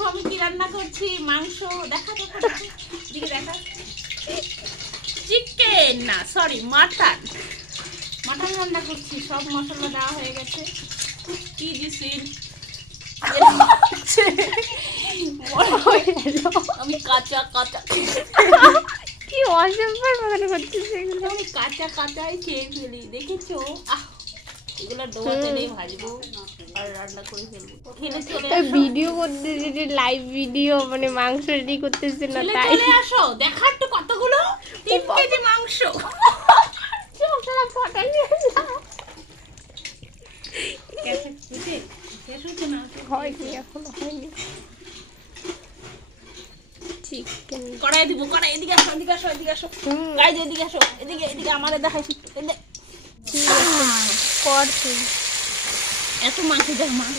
দেখো আমি কি রান্না করছি, মাংস। দেখা দেখা চিকেন না, সরি মাটন। মাটন রান্না করছি, সব মশলা দেওয়া হয়ে গেছে। কি দিছিস? আমি কাঁচা কাঁচা কি অসম্ভব মনে করছিস এগুলো? আমি কাঁচা কাঁচাই খেয়ে ফেলি, দেখেছো? এগুলো ডোবা তেলেই ভাজবো আর রান্না করে ফেলবো। খেলে চলে আসো, ভিডিও করতে যেতে লাইভ ভিডিও মানে মাংস রেডি করতেছে না খেলে তাই। চলে আসো। দেখার তো কতগুলো, 3 কেজি মাংস। হয়নি, এখনো হয়নি। চিকেন কড়াই দিব, কড়াই। এদিকে আসো, এদিকে আসো, এদিকে আসো। গাইজ এদিকে আসো, এদিকে এদিকে আমাদের দেখাইছি। কর তুই। এত মাংস দেখ, মাংস